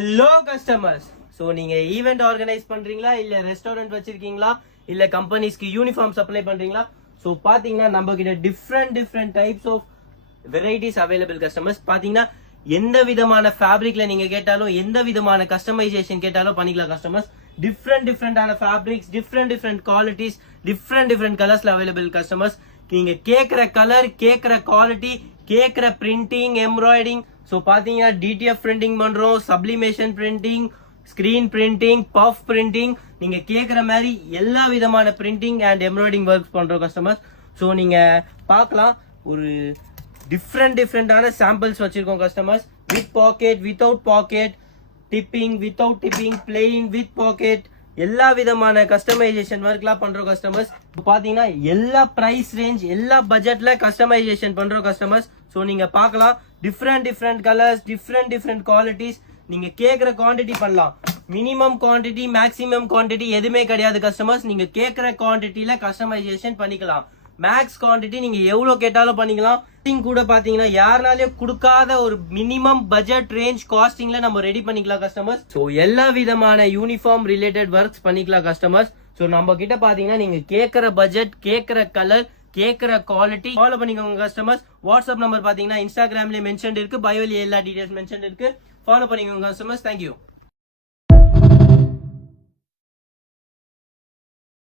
Hello customers. So நீங்க event organise பண்றீங்களா, இல்ல ரெஸ்டாரண்ட் வச்சிருக்கீங்களா, இல்ல கம்பெனிஸ்க்கு யூனிஃபார்ம் சப்ளை பண்றீங்களா? ஸோ பாத்தீங்கன்னா நம்ம கிட்ட different types of varieties available customers. பாத்தீங்கன்னா எந்த விதமான ஃபேப்ரிக்ல நீங்க கேட்டாலும், எந்த விதமான கஸ்டமைசேஷன் கேட்டாலும் பண்ணிக்கலாம் கஸ்டமர்ஸ். டிஃப்ரெண்டான ஃபேப்ரிக்ஸ், டிஃப்ரெண்ட் குவாலிட்டிஸ், டிஃப்ரெண்ட் கலர்ஸ்ல அவைலபிள் கஸ்டமர்ஸ். நீங்க கேட்கிற கலர், கேட்கிற குவாலிட்டி, கேட்கிற பிரிண்டிங், எம்ப்ராய்டிங். ஸோ பாத்தீங்கன்னா டிடிஎஃப் பிரிண்டிங் பண்றோம், sublimation printing, screen printing, puff printing. நீங்க கேட்கிற மாதிரி எல்லா விதமான பிரிண்டிங் அண்ட் எம்ப்ராய்டிங் ஒர்க்ஸ் பண்றோம் கஸ்டமர்ஸ். ஸோ நீங்க பார்க்கலாம், ஒரு டிஃப்ரெண்டான சாம்பிள்ஸ் வச்சிருக்கோம் customers. With pocket, without pocket, dipping, without dipping, plain, with pocket, எல்லா விதமான கஸ்டமைசேஷன் ஒர்க்லாம் பண்றோம் கஸ்டமர்ஸ். பாத்தீங்கன்னா எல்லா பிரைஸ் ரேஞ்ச், எல்லா பட்ஜெட்ல கஸ்டமைசேஷன் பண்றோம் கஸ்டமர்ஸ். ஸோ நீங்க பார்க்கலாம், டிஃப்ரெண்ட் கலர்ஸ், டிஃப்ரெண்ட் குவாலிட்டிஸ். நீங்க கேட்கிற குவான்டிட்டி பண்ணலாம். மினிமம் குவான்டிட்டி, மேக்ஸிமம் குவான்டிட்டி எதுவுமே கிடையாது கஸ்டமர்ஸ். நீங்க கேட்கிற குவான்டிட்டில கஸ்டமைசேஷன் பண்ணிக்கலாம். மேக்ஸ் குவான்டிட்டி நீங்க எவ்வளவு கேட்டாலும் பண்ணிக்கலாம். கூட பாத்தீங்கன்னா யாருனாலையும் கொடுக்காத ஒரு மினிமம் பட்ஜெட் ரேஞ்ச் காஸ்டிங்ல நம்ம ரெடி பண்ணிக்கலாம் கஸ்டமர்ஸ். ஸோ எல்லா விதமான யூனிஃபார்ம் ரிலேட்டட் ஒர்க்ஸ் பண்ணிக்கலாம் கஸ்டமர்ஸ். ஸோ நம்ம கிட்ட பாத்தீங்கன்னா நீங்க கேட்கிற பட்ஜெட், கேட்கிற கலர், கேட்கிற குவாலிட்டி ஃபாலோ பண்ணிக்கோங்க கஸ்டமர்ஸ். வாட்ஸ்அப் நம்பர் பாத்தீங்கன்னா இன்ஸ்டாகிராம்ல மென்ஷன் இருக்கு, பயோல எல்லா டீடைல்ஸ் மென்ஷன் இருக்கு. ஃபாலோ பண்ணிக்கோங்க கஸ்டமர்ஸ். தேங்க்யூ.